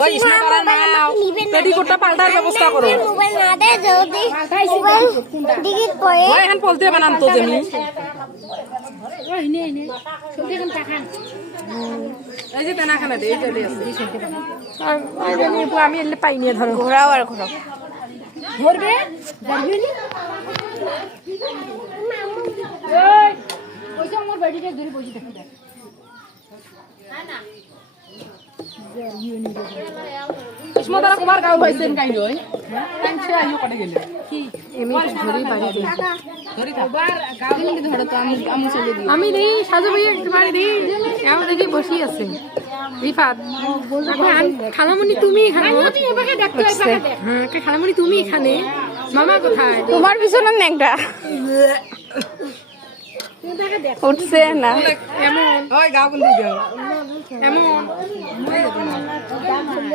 ওই স্নাপারা নাও পেটিকোটটা পাল্টার ব্যবস্থা করো মোবাইল না দে যদি মোবাইল ডিলিট করে ওই এখন বলতে বানান তো যেমনি ওই নে নে সবজি কোন টাকা এই যে তেনা খানা দে এই যে আর এই যে নিয়ে আমি এলে পাই নিয়ে ধরো ঘোরাও আর ঘোরাও ধরবে ধরবি নি ওই ওইটা আমার বাড়িতে ধরে বসে থাকি না ইসমতারা কুমার গাঁও হইছেন কাই নই কাঞ্চে আইও কটে গেলে কি এমি ধরি বাড়ি দে ধরি থাক গাঁও দিন ধরো তো আমি চলে দিই আমি দেই সাজু ভাই একটু বাড়ি দেই এমন দেখি বসি আছে রিফাত খালামণি তুমি এখানে এবারে দেখতে এবারে দেখ হ্যাঁ খালামণি তুমি এখানে মামা কোথায় তোমার পিছনে নেংটা উঠছে না এমন ওই গাঁও কোন দিকে এমন